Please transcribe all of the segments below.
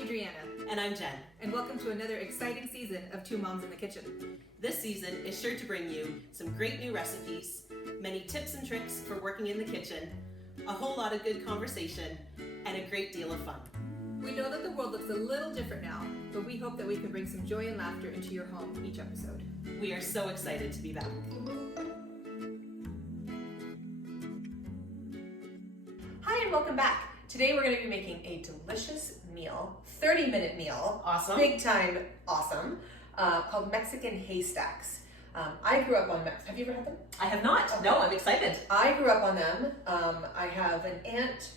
Adriana. And I'm Jen. And welcome to another exciting season of Two Moms in the Kitchen. This season is sure to bring you some great new recipes, many tips and tricks for working in the kitchen, a whole lot of good conversation, and a great deal of fun. We know that the world looks a little different now, but we hope that we can bring some joy and laughter into your home each episode. We are so excited to be back. Hi and welcome back. Today we're going to be making a delicious meal, 30-minute meal. Awesome. Big time awesome. Called Mexican Haystacks. I grew up on Have you ever had them? I have not. Okay. No, I'm excited. I grew up on them. I have an aunt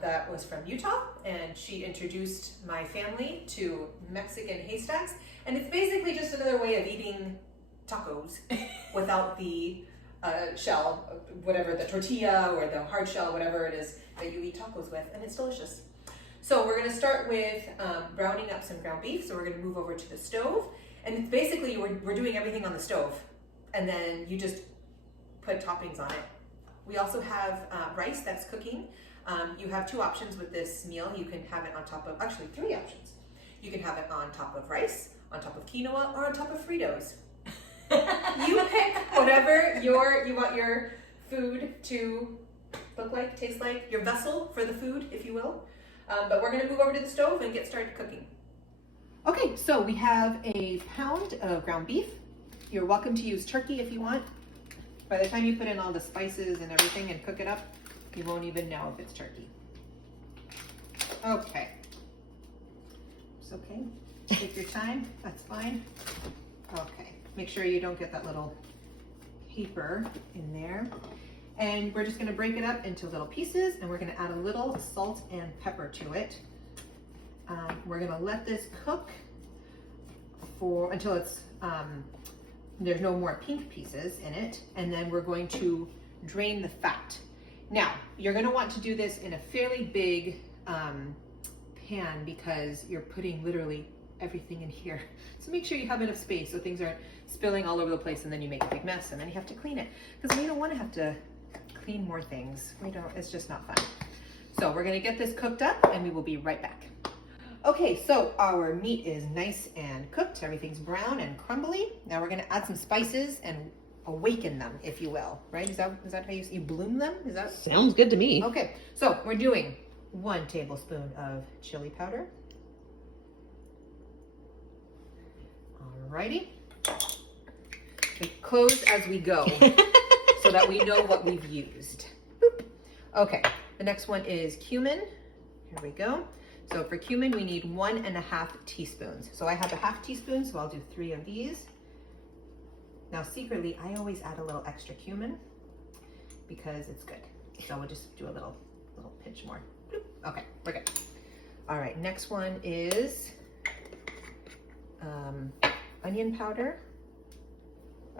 that was from Utah, and she introduced my family to Mexican Haystacks. And it's basically just another way of eating tacos without the shell, whatever, the tortilla or the hard shell, whatever it is that you eat tacos with, and it's delicious. So we're going to start with browning up some ground beef. So we're going to move over to the stove, and it's basically we're doing everything on the stove, and then you just put toppings on it. We also have rice that's cooking. You have two options with this meal. You can have it on top of, actually three options. You can have it on top of rice, on top of quinoa, or on top of Fritos. You pick whatever you want your food to look like, taste like, your vessel for the food, if you will. But we're going to move over to the stove and get started cooking. Okay, so we have a pound of ground beef. You're welcome to use turkey if you want. By the time you put in all the spices and everything and cook it up, you won't even know if it's turkey. Okay. It's okay. Take your time. That's fine. Okay. Make sure you don't get that little paper in there. And we're just going to break it up into little pieces, and we're going to add a little salt and pepper to it. We're going to let this cook until it's there's no more pink pieces in it, and then we're going to drain the fat. Now, you're going to want to do this in a fairly big pan because you're putting literally everything in here. So make sure you have enough space so things aren't spilling all over the place, and then you make a big mess, and then you have to clean it because we don't want to have to clean more things. It's just not fun. So we're going to get this cooked up, and we will be right back. Okay, so our meat is nice and cooked. Everything's brown and crumbly. Now we're going to add some spices and awaken them, if you will, right? Is that how you bloom them? Is that sounds good to me? Okay, so we're doing 1 tablespoon of chili powder. Alrighty. We close as we go so that we know what we've used. Boop. Okay, the next one is cumin. Here we go. So for cumin, we need 1.5 teaspoons. So I have a half teaspoon, so I'll do 3 of these. Now secretly, I always add a little extra cumin because it's good. So we'll just do a little pinch more. Bloop. Okay, we're good. All right, next one is onion powder.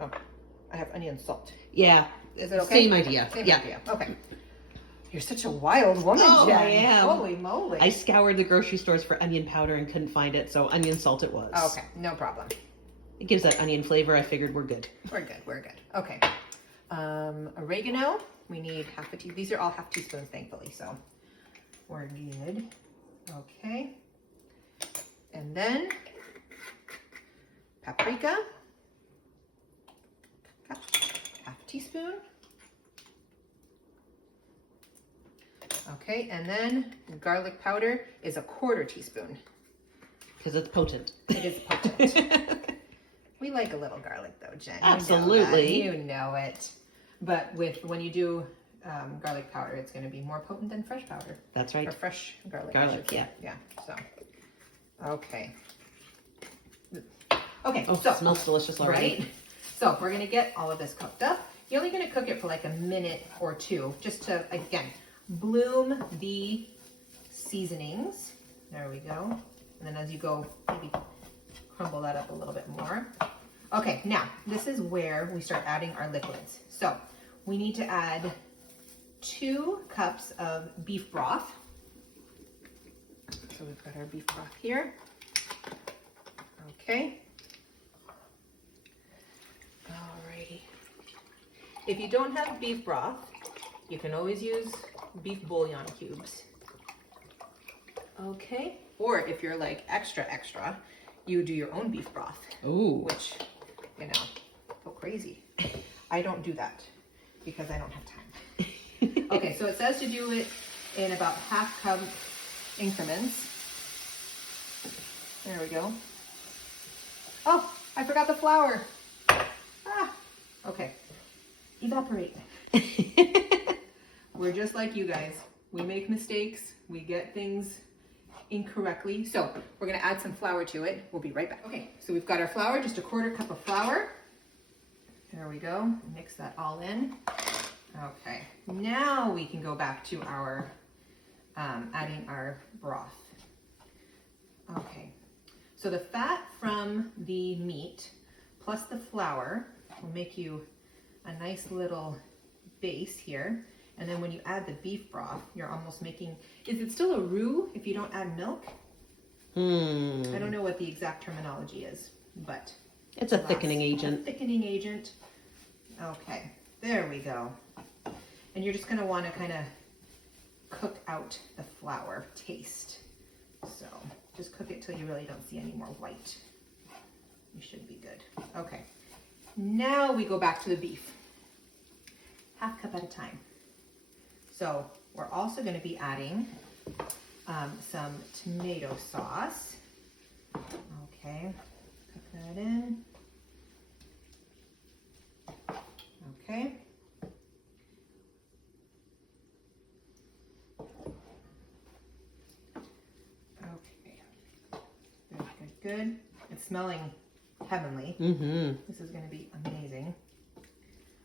Oh, I have onion salt. Yeah. Is it okay? Same idea. Same yeah. idea. Okay. You're such a wild woman, Oh, Jen. I am. Holy moly. I scoured the grocery stores for onion powder and couldn't find it, so onion salt it was. Okay, no problem. It gives that onion flavor. I figured we're good. We're good. Okay. Oregano, we need half a teaspoon. These are all half teaspoons, thankfully, so we're good. Okay. And then paprika, half teaspoon. Okay, and then garlic powder is a 1/4 teaspoon. Because it's potent. It is potent. We like a little garlic though, Jen. Absolutely. You know it. But when you do garlic powder, it's going to be more potent than fresh powder. That's right. Or fresh garlic. Garlic, yeah. Yeah, so. Okay. Okay, Oh, so. it smells delicious already. Right? So we're going to get all of this cooked up. You're only going to cook it for like a minute or two, just to, again, bloom the seasonings. There we go. And then as you go, maybe crumble that up a little bit more. Okay, now this is where we start adding our liquids. So we need to add 2 cups of beef broth. So we've got our beef broth here. Okay. Alrighty. If you don't have beef broth, you can always use beef bouillon cubes. Okay. Or if you're like extra, you do your own beef broth, Ooh. which, you know, go crazy. I don't do that because I don't have time. Okay, so it says to do it in about half cup increments. There we go. Oh, I forgot the flour. Ah, okay. Evaporate. We're just like you guys. We make mistakes. We get things incorrectly. So we're gonna add some flour to it. We'll be right back. Okay, so we've got our flour, just a 1/4 cup of flour. There we go. Mix that all in. Okay, now we can go back to our adding our broth. Okay, so the fat from the meat plus the flour will make you a nice little base here. And then when you add the beef broth, you're almost making, is it still a roux if you don't add milk? I don't know what the exact terminology is, but It's a thickening a agent. thickening agent. Okay, there we go. And you're just gonna wanna kind of cook out the flour taste. So just cook it till you really don't see any more white. You should be good. Okay, now we go back to the beef. Half cup at a time. So we're also going to be adding some tomato sauce. Okay, put that in. Okay. Okay. Good. It's smelling heavenly. Mm-hmm. This is going to be amazing.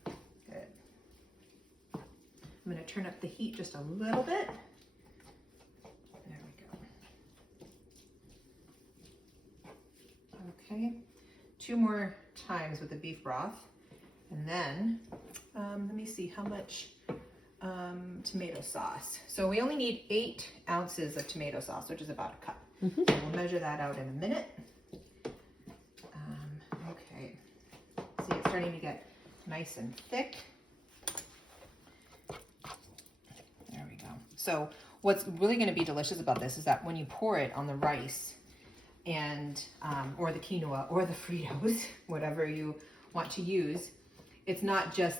Good. I'm going to turn up the heat just a little bit. There we go. Okay. 2 more times with the beef broth. And then, let me see how much tomato sauce. So we only need 8 ounces of tomato sauce, which is about a cup. Mm-hmm. So we'll measure that out in a minute. Okay. See, it's starting to get nice and thick. There we go. So what's really going to be delicious about this is that when you pour it on the rice and or the quinoa or the Fritos, whatever you want to use, it's not just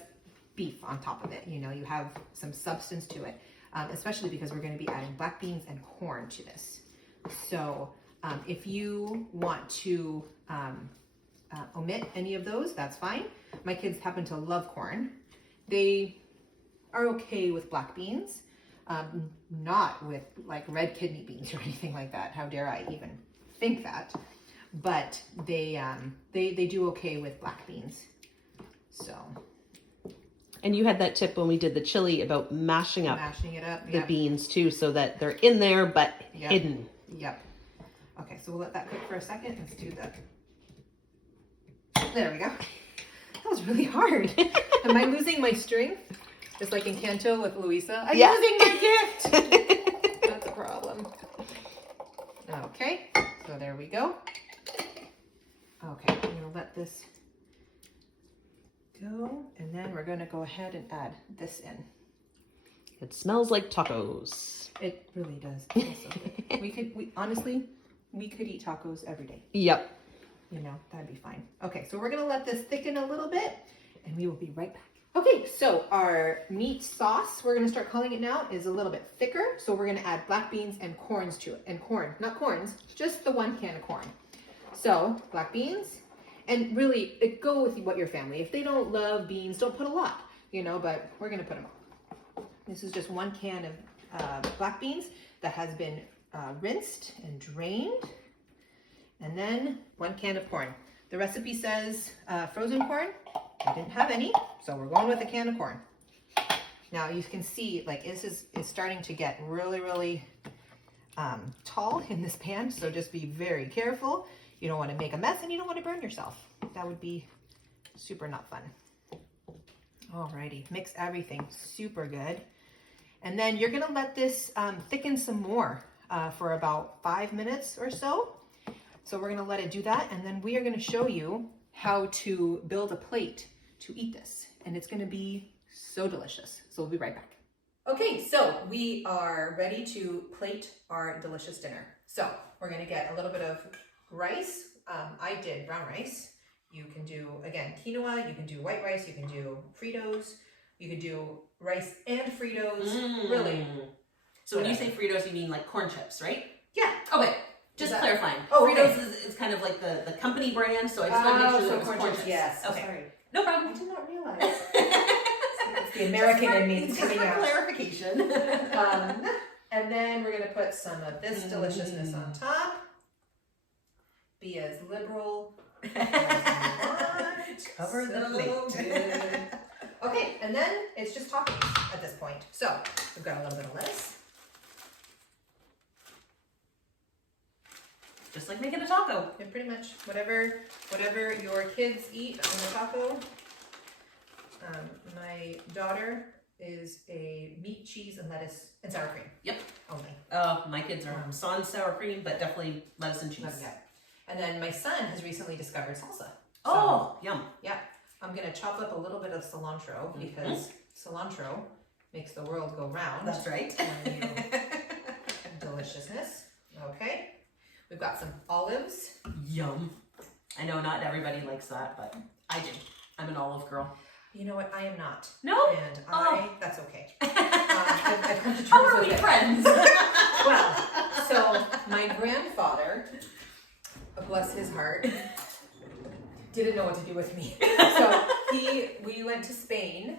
beef on top of it. You know, you have some substance to it, especially because we're going to be adding black beans and corn to this. So if you want to omit any of those, that's fine. My kids happen to love corn. They are okay with black beans, not with like red kidney beans or anything like that. How dare I even think that? But they do okay with black beans. So. And you had that tip when we did the chili about mashing up Mashing it up. the Yep. beans too, so that they're in there but Yep. hidden. Yep. Okay, so we'll let that cook for a second. Let's do that. There we go. That was really hard. Am I losing my strength? Just like in Canto with Louisa. I'm losing my gift. That's a problem. Okay, so there we go. Okay, I'm gonna let this go, and then we're gonna go ahead and add this in. It smells like tacos. It really does. It smells so good. We honestly, we could eat tacos every day. Yep. You know, that'd be fine. Okay, so we're gonna let this thicken a little bit and we will be right back. Okay, so our meat sauce, we're gonna start calling it now, is a little bit thicker. So we're gonna add black beans and corns to it. And corn, not corns, just the 1 can of corn. So black beans, and really it go with what your family. If they don't love beans, don't put a lot, you know, but we're gonna put them all. This is just 1 can of black beans that has been rinsed and drained. And then 1 can of corn. The recipe says frozen corn. I didn't have any, so we're going with a can of corn. Now you can see like this is starting to get really tall in this pan, so just be very careful. You don't want to make a mess and you don't want to burn yourself. That would be super not fun. Alrighty, mix everything super good. And then you're gonna let this thicken some more for about 5 minutes or so. So we're gonna let it do that, and then we are gonna show you how to build a plate to eat this. And it's gonna be so delicious. So we'll be right back. Okay, so we are ready to plate our delicious dinner. So we're gonna get a little bit of rice. I did brown rice. You can do, again, quinoa, you can do white rice, you can do Fritos, you can do rice and Fritos, really. So when you say Fritos, you mean like corn chips, right? Yeah. Okay, just that- clarifying. Oh, Fritos okay. is kind of like the company brand, so I just want to make sure that it was corn chips. Yes, Okay. sorry. No I problem. did not realize. It's the American in me Just coming for out. clarification. And then we're gonna put some of this deliciousness on top. Be as liberal as you want. Cover the So plate. good. Okay, and then it's just toppings at this point. So we've got a little bit of lettuce. Just like making a taco. And pretty much whatever your kids eat on the taco. My daughter is a meat, cheese, and lettuce and sour cream. Yep. Only. My kids are sans sour cream, but definitely lettuce and cheese. Okay. And then my son has recently discovered salsa. Oh, yum. I'm gonna chop up a little bit of cilantro because cilantro makes the world go round. That's right. When you- Deliciousness. Okay. We've got some olives. Yum. I know not everybody likes that, but I do. I'm an olive girl. You know what? I am not. No? And that's okay. I've come to terms How are with we it. friends? Well, so my grandfather, bless his heart, didn't know what to do with me. So we went to Spain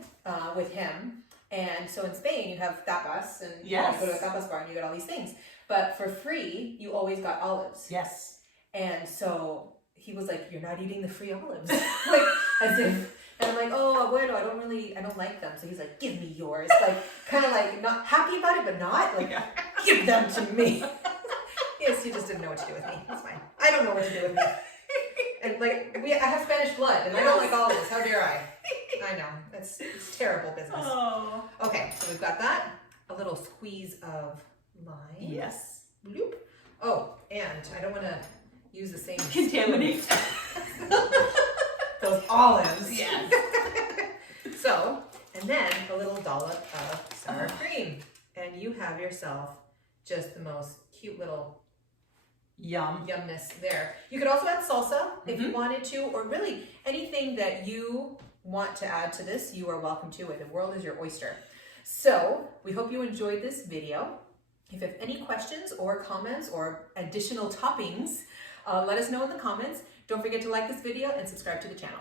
with him, and so in Spain you have tapas, and you Yes. go to a tapas bar and you get all these things. But for free, you always got olives. Yes. And so he was like, "You're not eating the free olives," like as if. And I'm like, "Oh, abuelo, I don't like them." So he's like, "Give me yours," like kind of like not happy about it, but not like give them to me. Yes, he just didn't know what to do with me. That's fine. I don't know what to do with me. And like I have Spanish blood, and I don't like olives. How dare I? I know it's terrible business. Oh. Okay, so we've got that. A little squeeze of lime. Yes. Bloop. Oh, and I don't want to use the same Contaminate. those olives. Yes. So, and then a little dollop of sour cream, and you have yourself just the most cute little Yum. yumness there. You could also add salsa if you wanted to, or really anything that you want to add to this, you are welcome to it. The world is your oyster. So we hope you enjoyed this video. If you have any questions or comments or additional toppings, let us know in the comments. Don't forget to like this video and subscribe to the channel.